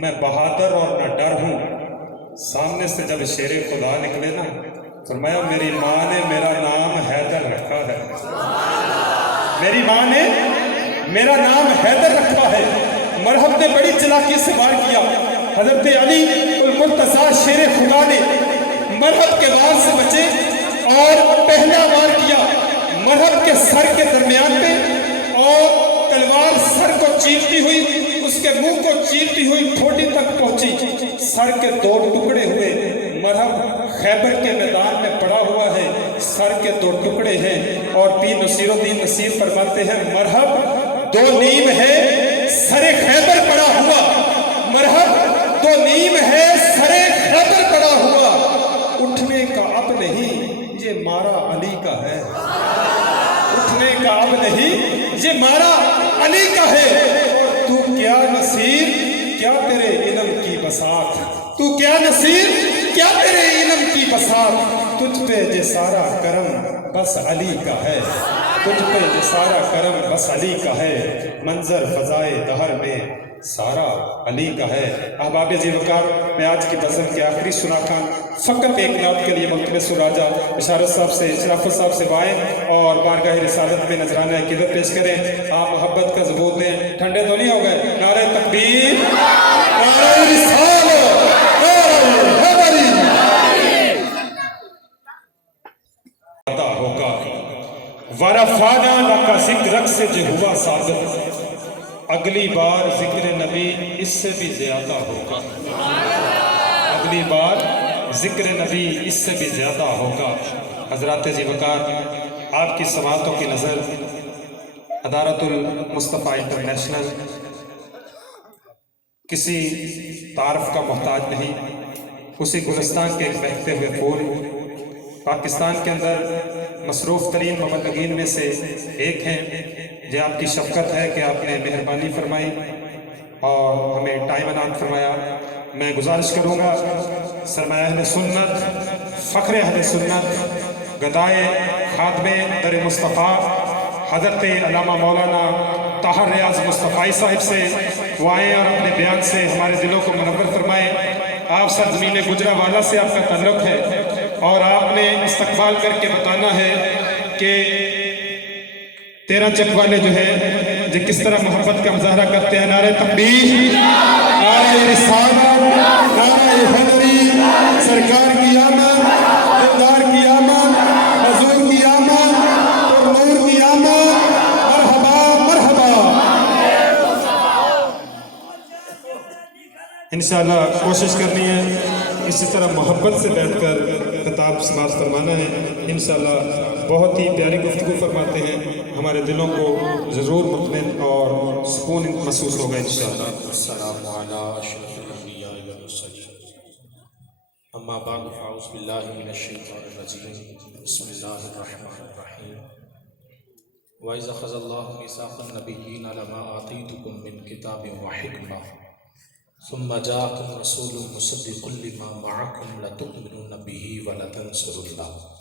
میں بہادر اور نہ ڈر ہوں۔ سامنے سے جب شیر خدا نکلے نا، فرمایا میری ماں نے میرا نام حیدر رکھا ہے، میری ماں نے میرا نام حیدر رکھا ہے۔ مرحب نے بڑی چلاکی سے وار کیا، حضرت علی المرتضیٰ شیر خدا نے مرحب کے وار سے بچے اور پہلا وار کیا مرحب کے سر کے درمیان پہ، اور تلوار سر کو چیرتی ہوئی اس کے منہ کو چیرتی ہوئی ٹھوڈی تک پہنچی۔ سر کے دو ٹکڑے ہوئے۔ مرحب خیبر کے میدان میں پڑا ہوا ہے، سر کے دو ٹکڑے ہیں، اور پیر نصیر الدین نصیر فرماتے ہیں مرحب دو نیم ہے سر خیبر پڑا ہوا، مرحب دو نیم ہے سر خیبر پڑا ہوا، اٹھنے کا اب نہیں یہ مارا علی کا ہے، اٹھنے کا اب نہیں یہ مارا علی کا ہے۔ اور تو کیا نصیر کیا تیرے علم کی بساط، تو کیا نصیر کیا تیرے علم کی بساط، تجھ پہ یہ سارا کرم بس علی کا ہے، تجھ پہ یہ سارا کرم بس علی کا ہے، منظر فضائے دہر میں سارا علی کا ہے۔ احباب ذی وقار، میں آج کی غزل کے آخری سناخان فقط ایک نعت کے لیے ملتمس راجہ بشارت صاحب سے، شرافت صاحب سے وائیں اور بارگاہ رسالت میں نذرانہ عقیدت پیش کریں۔ آپ محبت کا ثبوت دیں، ٹھنڈے تو نہیں ہو گئے؟ نعرہ تکبیر، نعرہ رسالت، نعرہ حیدری عطا ہوگا، ورفعنا لک ذکرک سے جو ہوا ثابت، اگلی بار ذکر نبی اس سے بھی زیادہ ہوگا، اگلی بار ذکر نبی اس سے بھی زیادہ ہوگا۔ حضرات ذی وقار، آپ کی سماعتوں کی نظر ادارت المصطفیٰ انٹرنیشنل کسی تعارف کا محتاج نہیں، اسی گلستان کے ایک بہتے ہوئے پھول، پاکستان کے اندر مصروف ترین مبلغین میں سے ایک ہیں۔ یہ آپ کی شفقت ہے کہ آپ نے مہربانی فرمائی اور ہمیں ٹائم عنایت فرمایا۔ میں گزارش کروں گا سرمایہ اہل سنت، فخر اہل سنت، گدائے خادم در مصطفیٰ حضرت علامہ مولانا طاہر ریاض مصطفی صاحب سے وہ آئیں اور اپنے بیان سے ہمارے دلوں کو منور فرمائیں۔ آپ سرزمین گجرانوالہ سے آپ کا تعلق ہے اور آپ نے استقبال کر کے بتانا ہے کہ 13 چک والے جو ہے جو کس طرح محبت کا مظاہرہ کرتے ہیں۔ نعرہ تکبیر، نعرہ رسالت، نعرہ حیدری، سرکار کی آمد، دلدار کی آمد، حضور کی آمد، نور کی آمد، مرحبا مرحبا۔ انشاءاللہ کوشش کرنی ہے اسی طرح محبت سے بیٹھ کر خطاب سماعت فرمانا ہے۔ انشاءاللہ بہت ہی پیاری گفتگو فرماتے ہیں، ہمارے دلوں کو ضرور مطمئن اور سکون محسوس ہوگا انشاءاللہ۔ السلام علی اشرف الانبیاء والمرسلین، اما بعد فاعوذ باللہ من الشیطان الرجیم، بسم اللہ الرحمن الرحیم۔ وَإِذْ أَخَذَ اللَّهُ مِيثَاقَ النَّبِيِّينَ لَمَا آتَيْتُكُم مِّن كِتَابٍ وَحِكْمَةٍ ثُمَّ جَاءَكُمْ رَسُولٌ مُصَدِّقٌ لِّمَا مَعَكُمْ لَتُؤْمِنُنَّ بِهِ وَلَتَنصُرُنَّهُ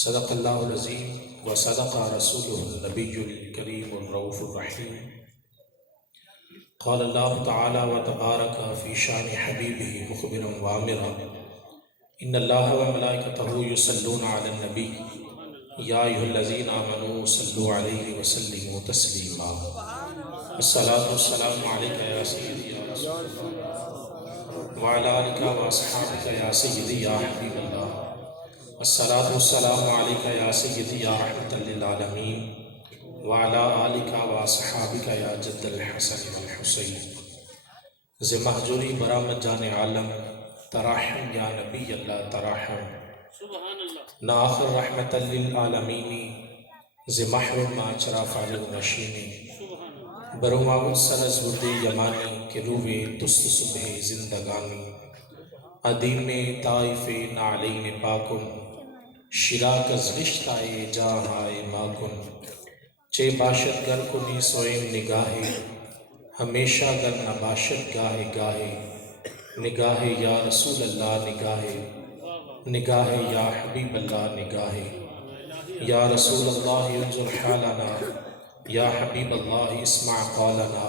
صدق اللہ العظیم وصدق رسولہ النبی الکریم الرؤوف الرحیم۔ قال اللہ تعالی وتبارک فی شان حبیبہ مخبرا وآمرا ان اللہ وملائکتہ یصلون علی النبی یا ایھا الذین آمنوا صلوا علیہ وسلموا تسلیما۔ الصلاۃ والسلام علیک یا سیدی یا رسول اللہ وعلی آلک واصحابک یا سیدی یا حبیب اللہ۔ الصلاۃ والسلام علیک یا سیدی یا رحمۃ للعالمین وعلی آلک واصحابک یا جد الحسن والحسین۔ ز محجوری برآمد جان عالم تراحم یا نبی اللہ تراحم، نہ آخر رحمت للعالمین ز محروم ما چرا فارغ نشینی، بروماود سرز ورد یمانی کے روے دست صبح زندگانی، ادیم طائف نعلین پاکن شراک از رشتہ جاہائے ماکن، چے باشد گر کنی سوئم نگاہے ہمیشہ گر نباشد گاہے گاہے، نگاہے یا رسول اللہ نگاہے، نگاہے یا حبیب اللہ نگاہے، یا رسول اللہ انظر حالنا، یا حبیب اللہ اسمع قالنا،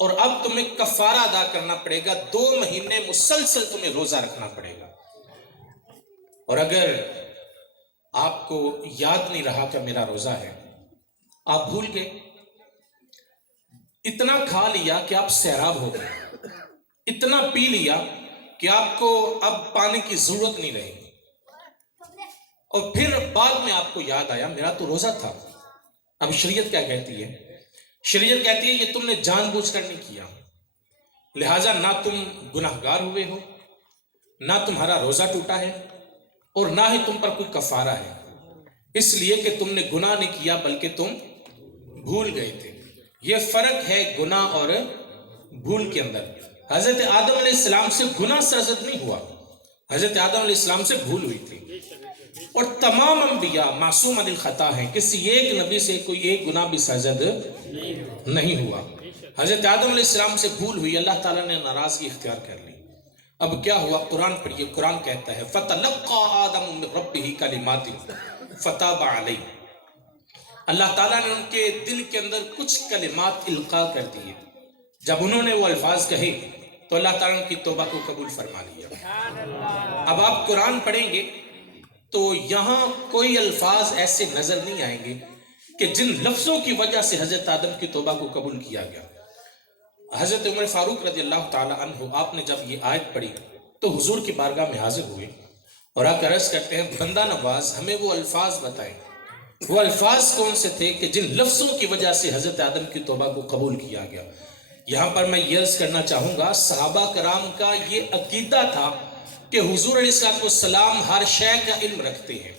اور اب تمہیں کفارہ ادا کرنا پڑے گا، 2 مہینے مسلسل تمہیں روزہ رکھنا پڑے گا۔ اور اگر آپ کو یاد نہیں رہا کہ میرا روزہ ہے، آپ بھول گئے، اتنا کھا لیا کہ آپ سیراب ہو گئے، اتنا پی لیا کہ آپ کو اب پانی کی ضرورت نہیں رہی، اور پھر بعد میں آپ کو یاد آیا میرا تو روزہ تھا۔ اب شریعت کیا کہتی ہے؟ شریعت کہتی ہے یہ تم نے جان بوجھ کر نہیں کیا، لہٰذا نہ تم گناہگار ہوئے ہو، نہ تمہارا روزہ ٹوٹا ہے، اور نہ ہی تم پر کوئی کفارہ ہے، اس لیے کہ تم نے گناہ نہیں کیا بلکہ تم بھول گئے تھے۔ یہ فرق ہے گناہ اور بھول کے اندر۔ حضرت آدم علیہ السلام سے گناہ سرزد نہیں ہوا، حضرت آدم علیہ السلام سے بھول ہوئی تھی، اور تمام انبیاء معصوم عن الخطا ہیں، کسی ایک نبی سے کوئی ایک گناہ بھی سرزد نہیں ہوا۔ حضرت آدم علیہ السلام سے بھول ہوئی، اللہ تعالیٰ نے ناراضگی اختیار کر لی۔ اب کیا ہوا؟ قرآن پڑھیے، قرآن کہتا ہے فَتَلَقَّى آدَمُ مِن رَبِّهِ كَلِمَاتٍ فَتَابَ عَلَيْهِ، اللہ تعالیٰ نے ان کے دل کے اندر کچھ کلمات القاء کر دیے، جب انہوں نے وہ الفاظ کہے تو اللہ تعالیٰ نے ان کی توبہ کو قبول فرما لیا۔ اب آپ قرآن پڑھیں گے تو یہاں کوئی الفاظ ایسے نظر نہیں آئیں گے کہ جن لفظوں کی وجہ سے حضرت آدم کی توبہ کو قبول کیا گیا۔ حضرت عمر فاروق رضی اللہ تعالی عنہ، آپ نے جب یہ آیت پڑھی تو حضور کی بارگاہ میں حاضر ہوئے اور آ کر عرض کرتے ہیں بندہ نواز ہمیں وہ الفاظ بتائیں، وہ الفاظ کون سے تھے کہ جن لفظوں کی وجہ سے حضرت آدم کی توبہ کو قبول کیا گیا۔ یہاں پر میں یہ عرض کرنا چاہوں گا، صحابہ کرام کا یہ عقیدہ تھا کہ حضور علیہ السلام ہر شے کا علم رکھتے ہیں،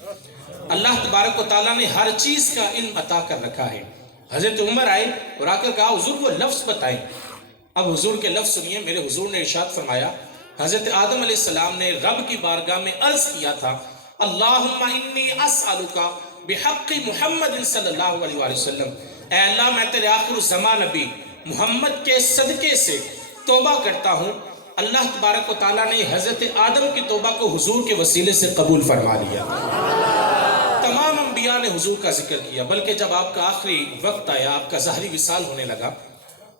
اللہ تبارک و تعالیٰ نے ہر چیز کا علم عطا کر رکھا ہے۔ حضرت عمر آئے اور آ کر کہا حضور وہ لفظ بتائیں۔ اب حضور کے لفظ سنیے، میرے حضور نے ارشاد فرمایا، حضرت آدم علیہ السلام نے رب کی بارگاہ میں عرض کیا تھا اللہم انی اسألک بحق محمد صلی اللہ علیہ وآلہ وسلم، اے اللہ میں تیرے آخر الزمان نبی محمد کے صدقے سے توبہ کرتا ہوں۔ اللہ تبارک و تعالیٰ نے حضرت آدم کی توبہ کو حضور کے وسیلے سے قبول فرما لیا۔ تمام انبیاء نے حضور کا ذکر کیا، بلکہ جب آپ کا آخری وقت آیا، آپ کا ظاہری وصال ہونے لگا،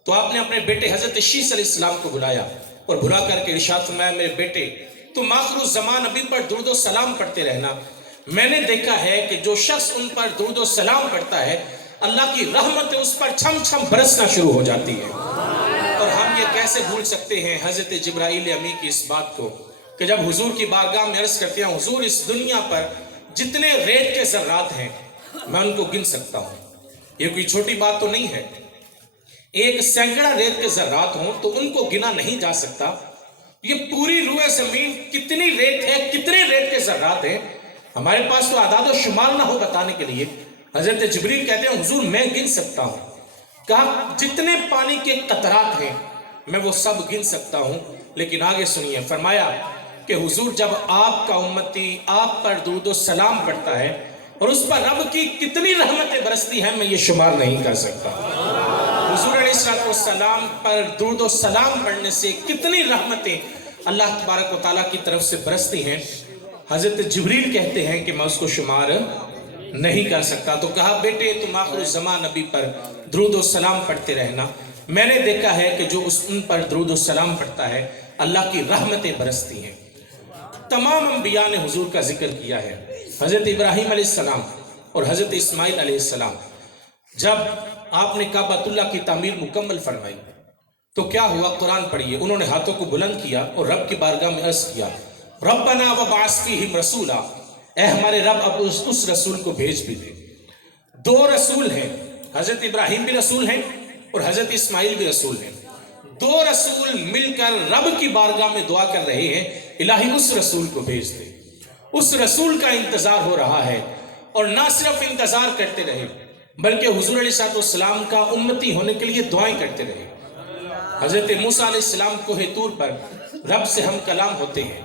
تو آپ نے اپنے بیٹے حضرت شیس علیہ السلام کو بلایا اور بلا کر کے ارشاد فرمایا میرے بیٹے تم آخر الزمان نبی پر درود و سلام پڑھتے رہنا، میں نے دیکھا ہے کہ جو شخص ان پر درود و سلام پڑھتا ہے اللہ کی رحمت اس پر چھم چھم برسنا شروع ہو جاتی ہے۔ اور ہم یہ کیسے بھول سکتے ہیں حضرت جبرائیل امی کی اس بات کو کہ جب حضور کی بارگاہ میں عرض کرتے ہیں حضور اس دنیا پر جتنے ریت کے ذرات ہیں میں ان کو گن سکتا ہوں، یہ کوئی چھوٹی بات تو نہیں ہے، 1 سینکڑا ریت کے ذرات ہوں تو ان کو گنا نہیں جا سکتا، یہ پوری روح زمین کتنی ریت ہے، کتنے ریت کے ذرات ہیں، ہمارے پاس تو اعداد و شمار نہ ہو بتانے کے لیے۔ حضرت جبریل کہتے ہیں حضور میں گن سکتا ہوں، کہا جتنے پانی کے قطرات ہیں میں وہ سب گن سکتا ہوں، لیکن آگے سنیے، فرمایا کہ حضور جب آپ کا امتی آپ پر درود و سلام پڑھتا ہے اور اس پر رب کی کتنی رحمتیں برستی ہیں میں یہ شمار نہیں کر سکتا۔ حضور علیہ السلام پر درود و سلام پڑھنے سے کتنی رحمتیں اللہ تبارک و تعالیٰ کی طرف سے برستی ہیں، حضرت جبریل کہتے ہیں کہ میں اس کو شمار نہیں کر سکتا۔ تو کہا بیٹے تم آخر الزمان نبی پر درود و سلام پڑھتے رہنا، میں نے دیکھا ہے کہ جو ان پر درود و سلام پڑھتا ہے اللہ کی رحمتیں برستی ہیں۔ تمام انبیاء نے حضور کا ذکر کیا ہے۔ حضرت ابراہیم علیہ السلام اور حضرت اسماعیل علیہ السلام جب آپ نے کعبۃ اللہ کی تعمیر مکمل فرمائی تو کیا ہوا؟ قرآن پڑھیے، انہوں نے ہاتھوں کو بلند کیا اور رب کی بارگاہ میں عرض کیا ربنا وبعث فیہم رسولا، اے ہمارے رب اب اس رسول کو بھیج بھی دے۔ 2 رسول ہیں، حضرت ابراہیم بھی رسول ہیں اور حضرت اسماعیل بھی رسول ہیں، 2 رسول مل کر رب کی بارگاہ میں دعا کر رہے ہیں الہی اس رسول کو بھیج دے۔ اس رسول کا انتظار ہو رہا ہے، اور نہ صرف انتظار کرتے رہے بلکہ حضور علیہ السلام کا امتی ہونے کے لیے دعائیں کرتے رہے۔ حضرت موسیٰ علیہ السلام کوہ طور پر رب سے ہم کلام ہوتے ہیں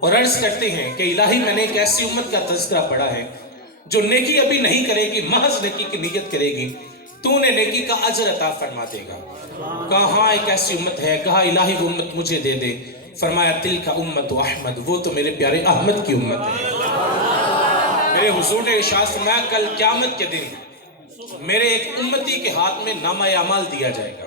اور عرض کرتے ہیں کہ الہی میں نے ایک ایسی امت کا تذکرہ پڑھا ہے جو نیکی ابھی نہیں کرے گی، محض نیکی کی نیت کرے گی، تو نے نیکی کا اجر عطا فرما دے گا۔ کہاں ایک ایسی امت ہے؟ کہا الہی وہ امت مجھے دے دے۔ فرمایا تلک امت احمد، وہ تو میرے پیارے احمد کی امت ہے۔ میرے حضور نے ارشاد فرمایا کل قیامت کے دن میرے ایک امتی کے ہاتھ میں نامہ اعمال دیا جائے گا،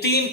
3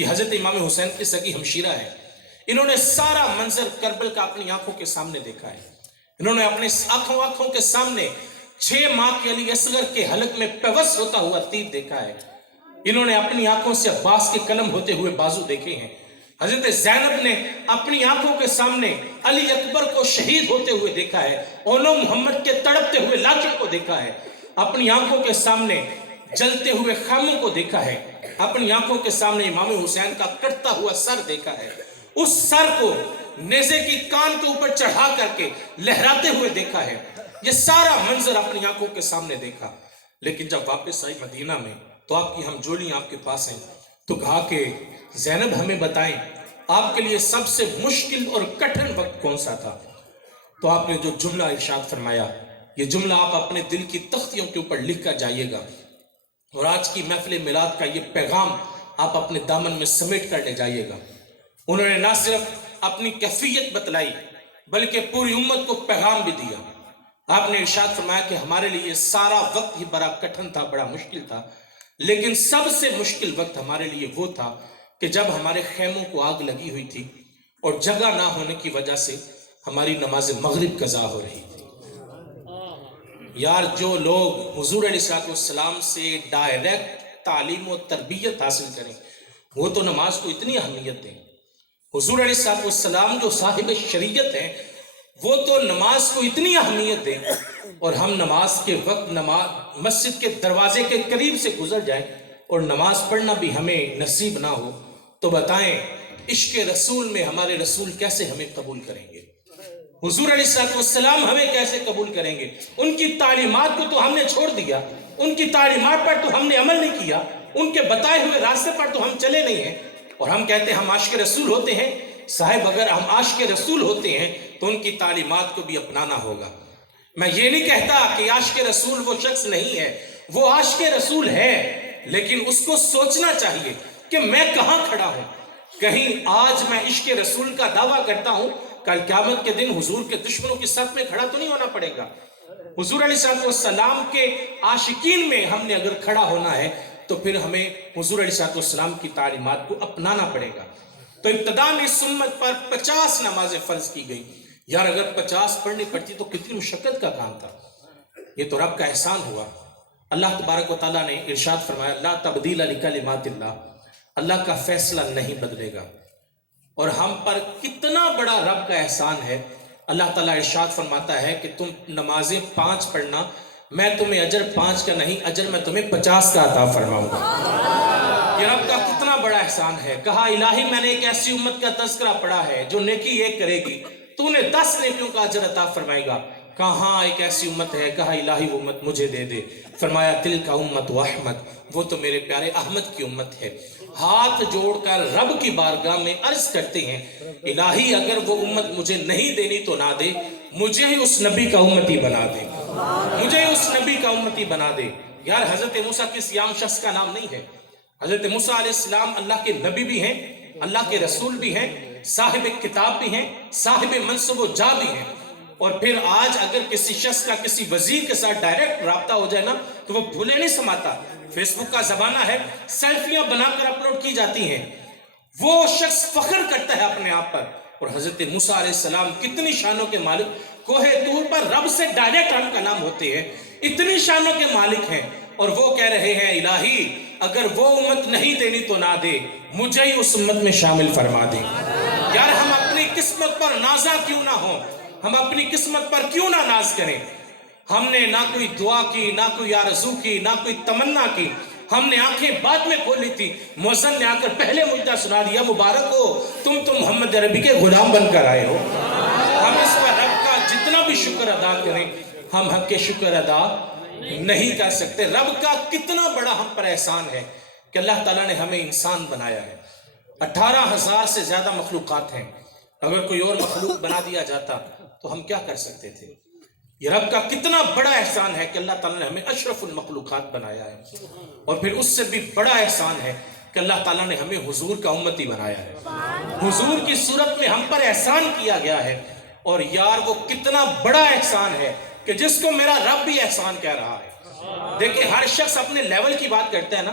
یہ حضرت امام حسین کی سگی ہمشیرہ ہے. انہوں نے سارا منظر کربل کا اپنی آنکھوں کے سامنے دیکھا ہے. انہوں نے اپنے آنکھوں کے سامنے 6 ماہ کے علی اصغر کے حلق میں پیوست ہوتا ہوا تیر دیکھا ہے. انہوں نے اپنی آنکھوں سے عباس کے قلم ہوتے ہوئے بازو دیکھے ہیں. حضرت زینب نے اپنی آنکھوں کے سامنے علی اکبر کو شہید ہوتے ہوئے دیکھا ہے. اولو محمد کے تڑپتے ہوئے لاٹھوں کو دیکھا ہے. اپنی آنکھوں کے سامنے جلتے ہوئے خیموں کو دیکھا ہے. اپنی آنکھوں کے سامنے امام حسین کا کٹتا ہوا سر دیکھا ہے. اس سر کو نیزے کی کان کے اوپر چڑھا کر کے لہراتے ہوئے دیکھا ہے. یہ سارا منظر اپنی آنکھوں کے سامنے دیکھا. لیکن جب واپس آئی مدینہ میں تو آپ کی ہم جوڑیاں آپ کے پاس ہیں تو کہا کہ زینب ہمیں بتائیں آپ کے لیے سب سے مشکل اور کٹھن وقت کون سا تھا. تو آپ نے جو جملہ ارشاد فرمایا یہ جملہ آپ اپنے دل کی تختیوں کے اوپر لکھ کر جائیے گا اور آج کی محفل میلاد کا یہ پیغام آپ اپنے دامن میں سمیٹ کر لے جائیے گا. انہوں نے نہ صرف اپنی کیفیت بتلائی بلکہ پوری امت کو پیغام بھی دیا. آپ نے ارشاد فرمایا کہ ہمارے لیے سارا وقت ہی بڑا کٹھن تھا, بڑا مشکل تھا, لیکن سب سے مشکل وقت ہمارے لیے وہ تھا کہ جب ہمارے خیموں کو آگ لگی ہوئی تھی اور جگہ نہ ہونے کی وجہ سے ہماری نماز مغرب قضا ہو رہی تھی. یار جو لوگ حضور علیہ السلام سے ڈائریکٹ تعلیم و تربیت حاصل کریں وہ تو نماز کو اتنی اہمیت دیں. حضور علیہ السلام جو صاحب شریعت ہیں وہ تو نماز کو اتنی اہمیت دیں اور ہم نماز کے وقت مسجد کے دروازے کے قریب سے گزر جائیں اور نماز پڑھنا بھی ہمیں نصیب نہ ہو تو بتائیں عشق رسول میں ہمارے رسول کیسے ہمیں قبول کریں گے. حضور علیہ السلام ہمیں کیسے قبول کریں گے. ان کی تعلیمات کو تو ہم نے چھوڑ دیا, ان کی تعلیمات پر تو ہم نے عمل نہیں کیا, ان کے بتائے ہوئے راستے پر تو ہم چلے نہیں ہیں اور ہم کہتے ہیں ہم عاشق رسول ہوتے ہیں. صاحب اگر ہم عاشق رسول ہوتے ہیں تو ان کی تعلیمات کو بھی اپنانا ہوگا. میں یہ نہیں کہتا کہ عاشق رسول وہ شخص نہیں ہے, وہ عاشق رسول ہے, لیکن اس کو سوچنا چاہیے کہ میں کہاں کھڑا ہوں. کہیں آج میں عشق رسول کا دعویٰ کرتا ہوں, کل قیامت کے دن حضور کے دشمنوں کی صف میں کھڑا تو نہیں ہونا پڑے گا. حضور علیہ السلام کے عاشقین میں ہم نے اگر کھڑا ہونا ہے تو پھر ہمیں حضور علیہ السلام کی تعلیمات کو اپنانا پڑے گا. تو ابتدا میں اس امت پر 50 نمازیں فرض کی گئی. یار اگر 50 پڑھنی پڑتی تو کتنی مشقت کا کام تھا. یہ تو رب کا احسان ہوا. اللہ تبارک و تعالیٰ نے ارشاد فرمایا لا تبدیل لکلمات اللہ, اللہ کا فیصلہ نہیں بدلے گا. اور ہم پر کتنا بڑا رب کا احسان ہے. اللہ تعالیٰ ارشاد فرماتا ہے کہ تم نمازیں 5 پڑھنا, میں تمہیں اجر 5 کا نہیں, اجر میں تمہیں 50 کا عطا فرماؤں گا. یہ رب کا کتنا بڑا احسان ہے. کہا الہی میں نے ایک ایسی امت کا تذکرہ پڑھا ہے جو نیکی ایک کرے گی تو انہیں 10 نیکیوں کا اجر عطا فرمائے گا. کہاں ایک ایسی امت ہے, کہا الہی وہ امت مجھے دے دے. فرمایا تلک امت و احمد, وہ تو میرے پیارے احمد کی امت ہے. ہاتھ جوڑ کر رب کی بارگاہ میں عرض کرتے ہیں الہی اگر وہ امت مجھے نہیں دینی تو نہ دے, مجھے ہی اس نبی کا امتی بنا دے, مجھے ہی اس نبی کا امتی بنا دے. یار حضرت موسیٰ کسی عام شخص کا نام نہیں ہے. حضرت موسیٰ علیہ السلام اللہ کے نبی بھی ہیں, اللہ کے رسول بھی ہیں, صاحب کتاب بھی ہیں, صاحب منصب و جا بھی ہیں. اور پھر آج اگر کسی شخص کا کسی وزیر کے ساتھ ڈائریکٹ رابطہ ہو جائے نا تو وہ بھولے نہیں سماتا. فیس بک کا زمانہ ہے, سیلفیاں بنا کر اپلوڈ کی جاتی ہیں, وہ شخص فخر کرتا ہے اپنے آپ پر. اور حضرت موسیٰ علیہ السلام کتنی شانوں کے مالک, کوہ طور پر رب سے ڈائریکٹ ہم کلام ہوتے ہیں, اتنی شانوں کے مالک ہیں, اور وہ کہہ رہے ہیں الہی اگر وہ امت نہیں دینی تو نہ دے, مجھے ہی اس امت میں شامل فرما دے. یار ہم اپنی قسمت پر نازا کیوں نہ ہوں, ہم اپنی قسمت پر کیوں نہ ناز کریں. ہم نے نہ کوئی دعا کی, نہ کوئی آرزو کی, نہ کوئی تمنا کی, ہم نے آنکھیں بعد میں کھولی تھی. مؤذن نے آ کر پہلے مجدہ سنا دیا مبارک ہو تم تو محمد عربی کے غلام بن کر آئے ہو. ہم اس پر رب کا جتنا بھی شکر ادا کریں ہم حق کے شکر ادا نہیں کر سکتے. رب کا کتنا بڑا ہم پر احسان ہے کہ اللہ تعالیٰ نے ہمیں انسان بنایا ہے. 18,000 سے زیادہ مخلوقات ہیں, اگر کوئی اور مخلوق بنا دیا جاتا تو ہم کیا کر سکتے تھے. یہ رب کا کتنا بڑا احسان ہے کہ اللہ تعالیٰ نے ہمیں اشرف المخلوقات بنایا ہے. اور پھر اس سے بھی بڑا احسان ہے کہ اللہ تعالیٰ نے ہمیں حضور کا امتی بنایا ہے. حضور کی صورت میں ہم پر احسان کیا گیا ہے. اور یار وہ کتنا بڑا احسان ہے کہ جس کو میرا رب بھی احسان کہہ رہا ہے. دیکھیں ہر شخص اپنے لیول کی بات کرتا ہے نا,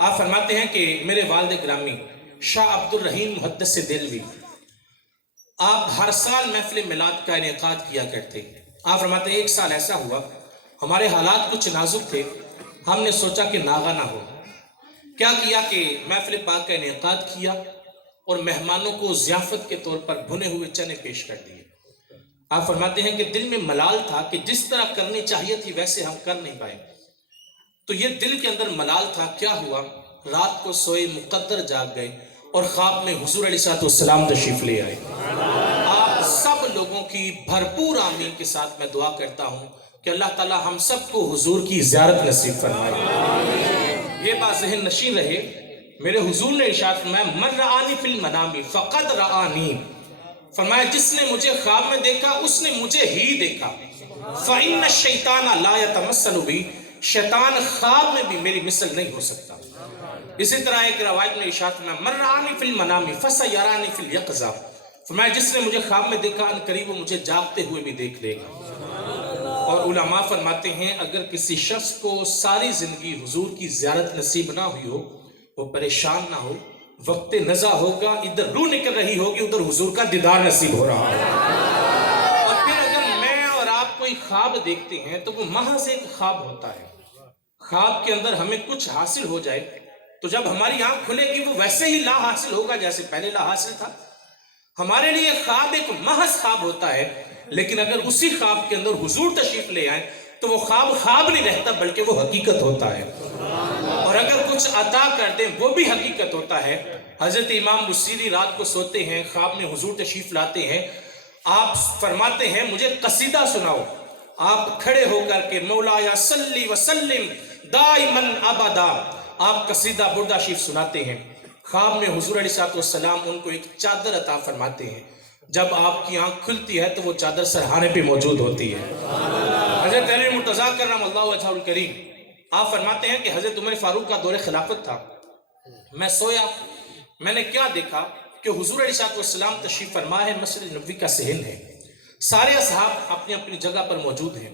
آپ فرماتے ہیں کہ میرے والد گرامی شاہ عبدالرحیم محدث دہلوی آپ ہر سال محفل میلاد کا انعقاد کیا کرتے. آپ فرماتے ہیں ایک سال ایسا ہوا ہمارے حالات کچھ نازک تھے, ہم نے سوچا کہ ناغہ نہ ہو. کیا کیا کہ محفل پاک کا انعقاد کیا اور مہمانوں کو ضیافت کے طور پر بھنے ہوئے چنے پیش کر دیے. آپ فرماتے ہیں کہ دل میں ملال تھا کہ جس طرح کرنی چاہیے تھی ویسے ہم کر نہیں پائے. تو یہ دل کے اندر ملال تھا. کیا ہوا, رات کو سوئے مقدر جاگ گئے اور خواب میں حضور علیہ السلام تشریف لے آئے. آپ سب لوگوں کی بھرپور آمین کے ساتھ میں دعا کرتا ہوں کہ اللہ تعالی ہم سب کو حضور کی زیارت نصیب فرمائے. یہ بات ذہن نشین رہے, میرے حضور نے ارشاد فرمایا من رآنی فی المنام فقد رآنی, فرمایا جس نے مجھے خواب میں دیکھا اس نے مجھے ہی دیکھا. فإن الشیطان لا يتمثل بی, شیطان خواب میں بھی میری مثل نہیں ہو سکتا. اسی طرح ایک روایت میں ارشاد فرمایا من رآنی فی المنام فسیرانی فی الیقظہ, فرمایا جس نے مجھے خواب میں دیکھا ان قریب وہ مجھے جاگتے ہوئے بھی دیکھ لے گا. اور علماء فرماتے ہیں اگر کسی شخص کو ساری زندگی حضور کی زیارت نصیب نہ ہوئی ہو, وہ پریشان نہ ہو, وقت نزا ہوگا, ادھر روح نکل رہی ہوگی ادھر حضور کا دیدار نصیب ہو رہا ہوگا. اور پھر اگر میں اور آپ کوئی خواب دیکھتے ہیں تو وہ محض ایک خواب ہوتا ہے. خواب کے اندر ہمیں کچھ حاصل ہو جائے تو جب ہماری آنکھ کھلے گی وہ ویسے ہی لا حاصل ہوگا جیسے پہلے لا حاصل تھا. ہمارے لیے خواب ایک محض خواب ہوتا ہے, لیکن اگر اسی خواب کے اندر حضور تشریف لے آئیں تو وہ خواب خواب نہیں رہتا بلکہ وہ حقیقت ہوتا ہے. اور اگر کچھ عطا کر دیں وہ بھی حقیقت ہوتا ہے. حضرت امام بصیری رات کو سوتے ہیں, خواب میں حضور تشریف لاتے ہیں, آپ فرماتے ہیں مجھے قصیدہ سناؤ. آپ کھڑے ہو کر کے مولا یا صلی وسلم دائما ابدا, آپ قصیدہ بردہ شریف سناتے ہیں. خواب میں حضور علیہ السلام ان کو ایک چادر عطا فرماتے ہیں. جب آپ کی آنکھ کھلتی ہے تو وہ چادر سرہانے پہ موجود ہوتی ہے. حضرت علی مرتضیٰ کرم اللہ وجہہ الکریم آپ فرماتے ہیں کہ حضرت عمر فاروق کا دور خلافت تھا. میں سویا, میں نے کیا دیکھا کہ حضور علیہ السلام تشریف فرما ہے, مسجد نبوی کا صحن ہے, سارے اصحاب اپنی اپنی جگہ پر موجود ہیں.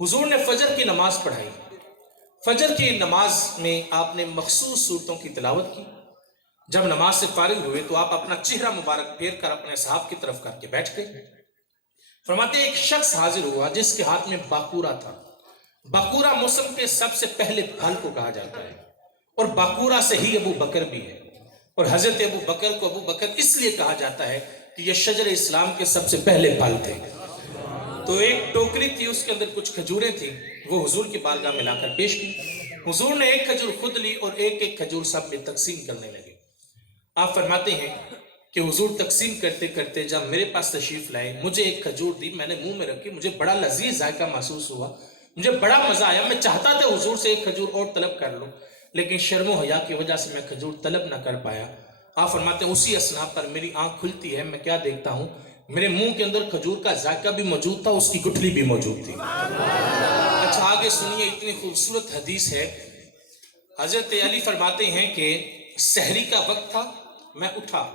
حضور نے فجر کی نماز پڑھائی. فجر کی نماز میں آپ نے مخصوص صورتوں کی تلاوت کی. جب نماز سے فارغ ہوئے تو آپ اپنا چہرہ مبارک پھیر کر اپنے صحاب کی طرف کر کے بیٹھ گئے. فرماتے ایک شخص حاضر ہوا جس کے ہاتھ میں باکورا تھا. باکورا موسم کے سب سے پہلے پھل کو کہا جاتا ہے اور باکورا سے ہی ابو بکر بھی ہے. اور حضرت ابو بکر کو ابو بکر اس لیے کہا جاتا ہے کہ یہ شجر اسلام کے سب سے پہلے پھل تھے. تو ایک ٹوکری تھی, اس کے اندر کچھ کھجوریں تھیں, وہ حضور کی بارگاہ میں لا کر پیش کی. حضور نے ایک کھجور خود لی اور ایک ایک کھجور سب میں تقسیم کرنے لگے. آپ فرماتے ہیں کہ حضور تقسیم کرتے کرتے جب میرے پاس تشریف لائے مجھے ایک کھجور دی, میں نے منہ میں رکھی, مجھے بڑا لذیذ ذائقہ محسوس ہوا, مجھے بڑا مزہ آیا. میں چاہتا تھا حضور سے ایک کھجور اور طلب کر لوں لیکن شرم و حیا کی وجہ سے میں کھجور طلب نہ کر پایا. آپ فرماتے ہیں اسی اثنا پر میری آنکھ کھلتی ہے, میں کیا دیکھتا ہوں میرے منہ کے اندر کھجور کا ذائقہ بھی موجود تھا, اس کی گٹھلی بھی موجود تھی. اچھا آگے سنیے, اتنی خوبصورت حدیث ہے. حضرت علی فرماتے ہیں کہ سحری کا وقت تھا, میں اٹھا,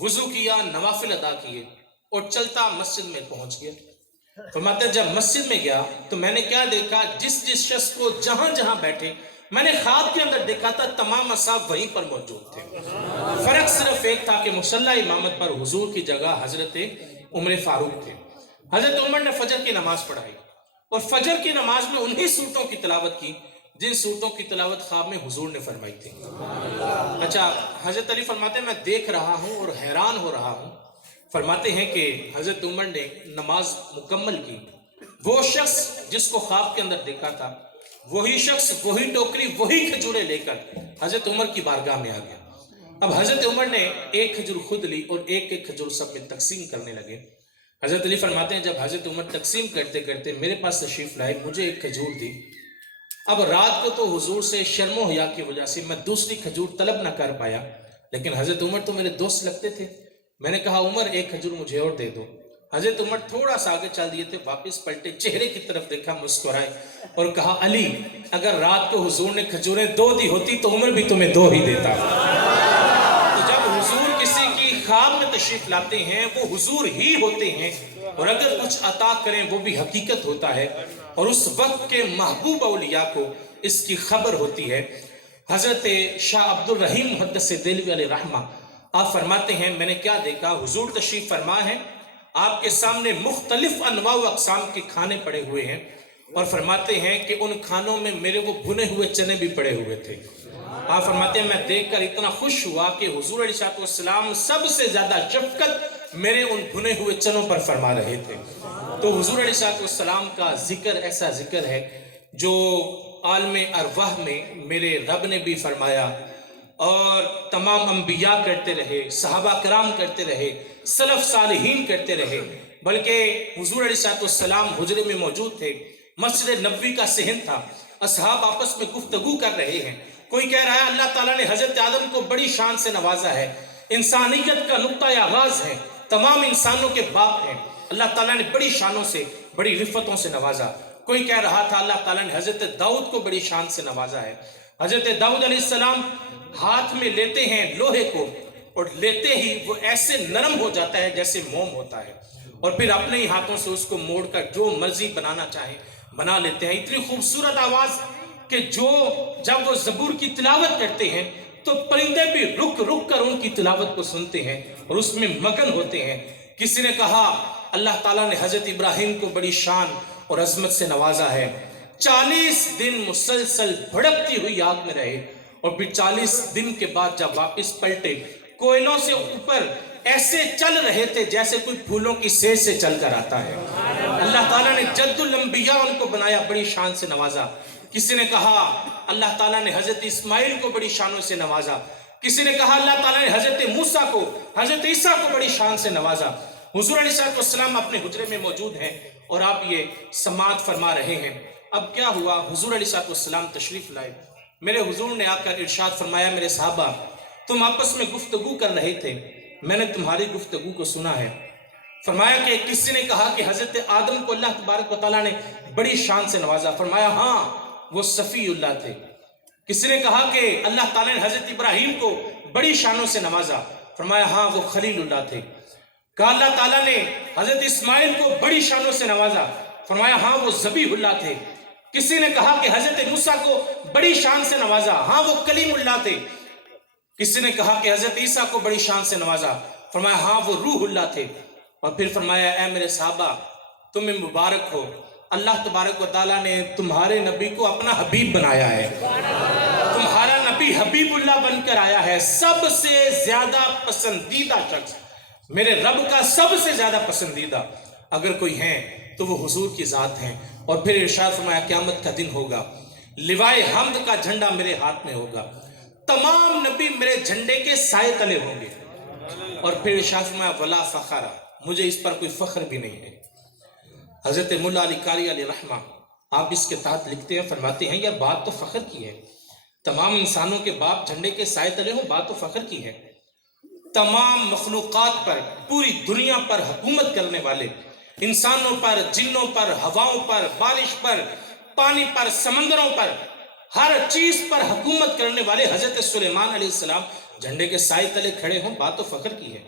وضو کیا, نوافل ادا کیے اور چلتا مسجد میں پہنچ گیا. فرماتے ہیں جب مسجد میں گیا تو میں نے کیا دیکھا, جس جس شخص کو جہاں جہاں بیٹھے میں نے خواب کے اندر دیکھا تھا تمام اصحاب وہیں پر موجود تھے. فرق صرف ایک تھا کہ مصلی امامت پر حضور کی جگہ حضرت عمر فاروق تھے. حضرت عمر نے فجر کی نماز پڑھائی اور فجر کی نماز میں انہی صورتوں کی تلاوت کی جن صورتوں کی تلاوت خواب میں حضور نے فرمائی تھی. اچھا حضرت علی فرماتے ہیں میں دیکھ رہا ہوں اور حیران ہو رہا ہوں. فرماتے ہیں کہ حضرت عمر نے نماز مکمل کی. وہ شخص جس کو خواب کے اندر دیکھا تھا وہی شخص وہی ٹوکری وہی کھجوریں لے کر حضرت عمر کی بارگاہ میں آ گیا. اب حضرت عمر نے ایک کھجور خود لی اور ایک ایک کھجور سب میں تقسیم کرنے لگے. حضرت علی فرماتے ہیں جب حضرت عمر تقسیم کرتے کرتے میرے پاس تشریف لائے, مجھے ایک کھجور دی. اب رات کو تو حضور سے شرم و حیا کی وجہ سے میں دوسری کھجور طلب نہ کر پایا, لیکن حضرت عمر تو میرے دوست لگتے تھے. میں نے کہا عمر ایک کھجور مجھے اور دے دو. حضرت عمر تھوڑا سا آگے چل دیے تھے, واپس پلٹے, چہرے کی طرف دیکھا, مسکرائے اور کہا علی اگر رات کو حضور نے کھجوریں 2 دی ہوتی تو عمر بھی تمہیں 2 ہی دیتا. تو جب حضور کسی کی خواب میں تشریف لاتے ہیں وہ حضور ہی ہوتے ہیں, اور اگر کچھ عطا کریں وہ بھی حقیقت ہوتا ہے, اور اس وقت کے محبوب اولیاء کو اس کی خبر ہوتی ہے. حضرت شاہ عبدالرحیم محدث دہلوی علیہ رحمہ آپ فرماتے ہیں میں نے کیا دیکھا، حضور تشریف فرما ہے، آپ کے سامنے مختلف انواع و اقسام کے کھانے پڑے ہوئے ہیں، اور فرماتے ہیں کہ ان کھانوں میں میرے وہ بھنے ہوئے چنے بھی پڑے ہوئے تھے۔ آپ فرماتے ہیں میں دیکھ کر اتنا خوش ہوا کہ حضور علیہ السلام سب سے زیادہ شفقت میرے ان بھنے ہوئے چنوں پر فرما رہے تھے۔ تو حضور علیہ السلام کا ذکر ایسا ذکر ہے جو عالم ارواح میں میرے رب نے بھی فرمایا، اور تمام انبیاء کرتے رہے، صحابہ کرام کرتے رہے، سلف صالحین کرتے رہے، بلکہ حضور علیہ السلام حجرے میں موجود تھے، مسجد نبوی کا صحن تھا، اصحاب آپس میں گفتگو کر رہے ہیں، کوئی کہہ رہا ہے اللہ تعالیٰ نے حضرت آدم کو بڑی شان سے نوازا ہے، انسانیت کا نقطۂ آغاز ہے، تمام انسانوں کے باپ ہیں، اللہ تعالیٰ نے بڑی شانوں سے، بڑی رفتوں سے نوازا۔ کوئی کہہ رہا تھا اللہ تعالیٰ نے حضرت داؤد کو بڑی شان سے نوازا ہے۔ حضرت داؤد علیہ السلام ہاتھ میں لیتے ہیں لوہے کو، اور لیتے ہی وہ ایسے نرم ہو جاتا ہے جیسے موم ہوتا ہے، اور پھر اپنے ہی ہاتھوں سے اس کو موڑ کر جو مرضی بنانا چاہیں بنا لیتے ہیں۔ اتنی خوبصورت آواز کہ جب وہ زبور کی تلاوت کرتے ہیں تو پرندے بھی رک رک کر ان کی تلاوت کو سنتے ہیں اور اس میں مگن ہوتے ہیں۔ کسی نے کہا اللہ تعالیٰ نے حضرت ابراہیم کو بڑی شان اور عظمت سے نوازا ہے، 40 دن مسلسل بھڑکتی ہوئی آگ میں رہے، اور پھر 40 دن کے بعد جب واپس پلٹے کوئلوں سے اوپر ایسے چل رہے تھے جیسے کوئی پھولوں کی سیج سے چل کر آتا ہے۔ اللہ تعالیٰ نے جد الانبیاء ان کو بنایا، بڑی شان سے نوازا۔ کسی نے کہا اللہ تعالیٰ نے حضرت اسماعیل کو بڑی شانوں سے نوازا، کسی نے کہا اللہ تعالیٰ نے حضرت موسیٰ کو، حضرت عیسیٰ کو بڑی شان سے نوازا۔ حضور علیہ السلام اپنے حجرے میں موجود ہیں اور آپ یہ سماعت فرما رہے ہیں۔ اب کیا ہوا، حضور علیہ السلام تشریف لائے، میرے حضور نے آ کر ارشاد فرمایا میرے صحابہ تم آپس میں گفتگو کر رہے تھے، میں نے تمہاری گفتگو کو سنا ہے۔ فرمایا کہ کسی نے کہا کہ حضرت آدم کو اللہ تبارک و تعالیٰ نے بڑی شان سے نوازا، فرمایا ہاں وہ صفی اللہ تھے۔ کسی نے کہا کہ اللہ تعالیٰ نے حضرت ابراہیم کو بڑی شانوں سے نوازا، فرمایا ہاں وہ خلیل اللہ تھے۔ کہا اللہ تعالیٰ نے حضرت اسماعیل کو بڑی شانوں سے نوازا، فرمایا ہاں وہ ذبیح اللہ تھے۔ کسی نے کہا کہ حضرت موسیٰ کو بڑی شان سے نوازا، ہاں وہ کلیم اللہ تھے۔ کسی نے کہا کہ حضرت عیسیٰ کو بڑی شان سے نوازا، فرمایا ہاں وہ روح اللہ تھے۔ اور پھر فرمایا اے میرے صحابہ تمہیں مبارک ہو، اللہ تبارک و تعالیٰ نے تمہارے نبی کو اپنا حبیب بنایا ہے، تمہارا نبی حبیب اللہ بن کر آیا ہے، سب سے زیادہ پسندیدہ شخص، میرے رب کا سب سے زیادہ پسندیدہ اگر کوئی ہیں تو وہ حضور کی ذات ہیں۔ اور پھر ارشاد فرمایا قیامت کا دن ہوگا، لوائے حمد کا جھنڈا میرے ہاتھ میں ہوگا، تمام نبی میرے جھنڈے کے سائے تلے ہوں گے۔ اور پھر ارشاد فرمایا ولا فخر، مجھے اس پر کوئی فخر بھی نہیں ہے۔ حضرت مولا علی قاری علیہ رحمہ آپ اس کے تحت لکھتے ہیں، فرماتے ہیں یہ بات تو فخر کی ہے، تمام انسانوں کے باپ جھنڈے کے سائے تلے ہوں، بات تو فخر کی ہے۔ تمام مخلوقات پر، پوری دنیا پر حکومت کرنے والے، انسانوں پر، جنوں پر، ہواؤں پر، بارش پر، پانی پر، سمندروں پر، ہر چیز پر حکومت کرنے والے حضرت سلیمان علیہ السلام جھنڈے کے سائے تلے کھڑے ہوں، بات تو فخر کی ہے۔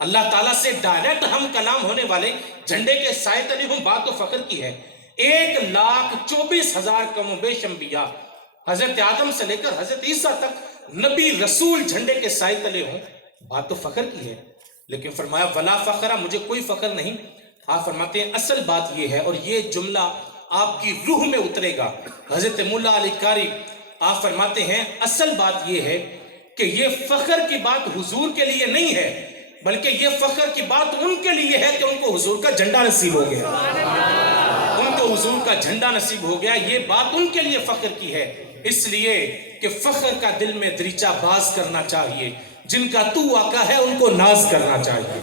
اللہ تعالیٰ سے ڈائریکٹ ہم کلام ہونے والے جھنڈے کے سائے تلے ہوں، بات تو فخر کی ہے۔ 1,24,000 کم و بیش انبیاء، حضرت آدم سے لے کر حضرت عیسیٰ تک نبی رسول جھنڈے کے سائے تلے ہوں، بات تو فخر کی ہے۔ لیکن فرمایا ولا فخرہ، مجھے کوئی فخر نہیں۔ آپ فرماتے ہیں اصل بات یہ ہے، اور یہ جملہ آپ کی روح میں اترے گا۔ حضرت مولا علی قاری آپ فرماتے ہیں اصل بات یہ ہے کہ یہ فخر کی بات حضور کے لیے نہیں ہے، بلکہ یہ فخر کی بات ان کے لیے ہے کہ ان کو حضور کا جھنڈا نصیب ہو گیا، ان کو حضور کا جھنڈا نصیب ہو گیا، یہ بات ان کے لیے فخر کی ہے۔ اس لیے کہ فخر کا دل میں دریچہ باز کرنا چاہیے، جن کا تو آقا ہے ان کو ناز کرنا چاہیے۔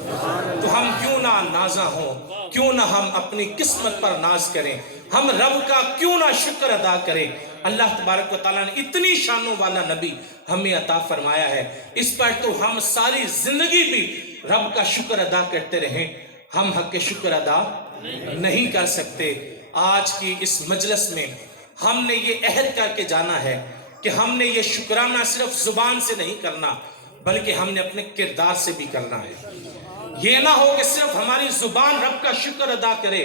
تو ہم کیوں نہ نازاں ہوں، کیوں نہ ہم اپنی قسمت پر ناز کریں، ہم رب کا کیوں نہ شکر ادا کریں۔ اللہ تبارک و تعالیٰ نے اتنی شانوں والا نبی ہمیں عطا فرمایا ہے، اس پر تو ہم ساری زندگی بھی رب کا شکر ادا کرتے رہیں، ہم حق کے شکر ادا نہیں کر سکتے۔ آج کی اس مجلس میں ہم نے یہ عہد کر کے جانا ہے کہ ہم نے یہ شکرانہ صرف زبان سے نہیں کرنا، بلکہ ہم نے اپنے کردار سے بھی کرنا ہے۔ یہ نہ ہو کہ صرف ہماری زبان رب کا شکر ادا کرے،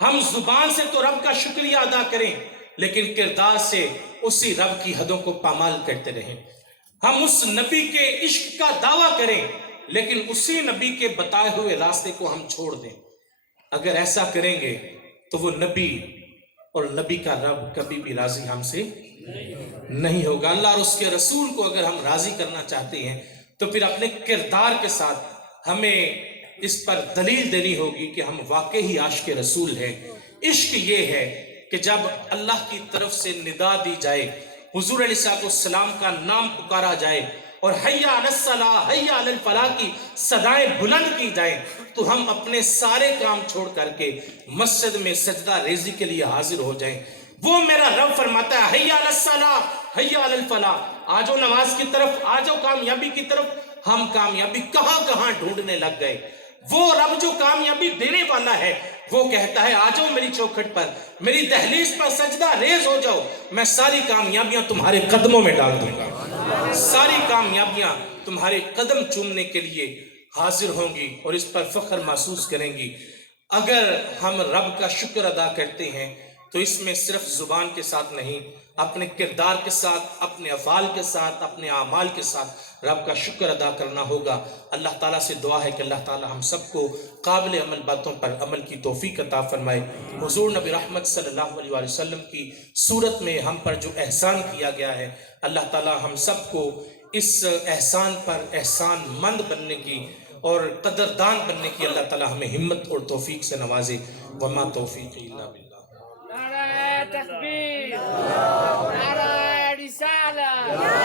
ہم زبان سے تو رب کا شکریہ ادا کریں، لیکن کردار سے اسی رب کی حدوں کو پامال کرتے رہیں۔ ہم اس نبی کے عشق کا دعویٰ کریں لیکن اسی نبی کے بتائے ہوئے راستے کو ہم چھوڑ دیں۔ اگر ایسا کریں گے تو وہ نبی اور نبی کا رب کبھی بھی راضی ہم سے نہیں ہوگا۔ اللہ اور اس کے رسول کو اگر ہم راضی کرنا چاہتے ہیں تو پھر اپنے کردار کے ساتھ ہمیں اس پر دلیل دینی ہوگی کہ ہم واقعی عاشق رسول ہیں۔ عشق یہ ہے کہ جب اللہ کی طرف سے ندا دی جائے، حضور علیہ السلام کا نام پکارا جائے اور حی علی الصلاۃ حی علی الفلاح کی صدائیں بلند کی جائیں تو ہم اپنے سارے کام چھوڑ کر کے مسجد میں سجدہ ریزی کے لیے حاضر ہو جائیں۔ وہ میرا رب فرماتا ہے حی علی الصلاۃ حی علی الفلاح، آجو نماز کی طرف، آجو کامیابی کی طرف۔ ہم کامیابی کہاں کہاں ڈھونڈنے لگ گئے۔ وہ رب جو کامیابی دینے والا ہے وہ کہتا ہے آجو میری چوکھٹ پر، میری دہلیز پر سجدہ ریز ہو جاؤ، میں ساری کامیابیاں تمہارے قدموں میں ڈال دوں گا۔ ساری کامیابیاں تمہارے قدم چومنے کے لیے حاضر ہوں گی اور اس پر فخر محسوس کریں گی۔ اگر ہم رب کا شکر ادا کرتے ہیں تو اس میں صرف زبان کے ساتھ نہیں، اپنے کردار کے ساتھ، اپنے افعال کے ساتھ، اپنے اعمال کے ساتھ رب کا شکر ادا کرنا ہوگا۔ اللہ تعالیٰ سے دعا ہے کہ اللہ تعالیٰ ہم سب کو قابل عمل باتوں پر عمل کی توفیق عطا فرمائے۔ حضور نبی رحمت صلی اللہ علیہ وسلم کی صورت میں ہم پر جو احسان کیا گیا ہے، اللہ تعالیٰ ہم سب کو اس احسان پر احسان مند بننے کی اور قدردان بننے کی اللہ تعالیٰ ہمیں ہمت اور توفیق سے نوازے۔ وما توفیق الا باللہ۔ نعرہ تکبیر، نعرہ رسالہ۔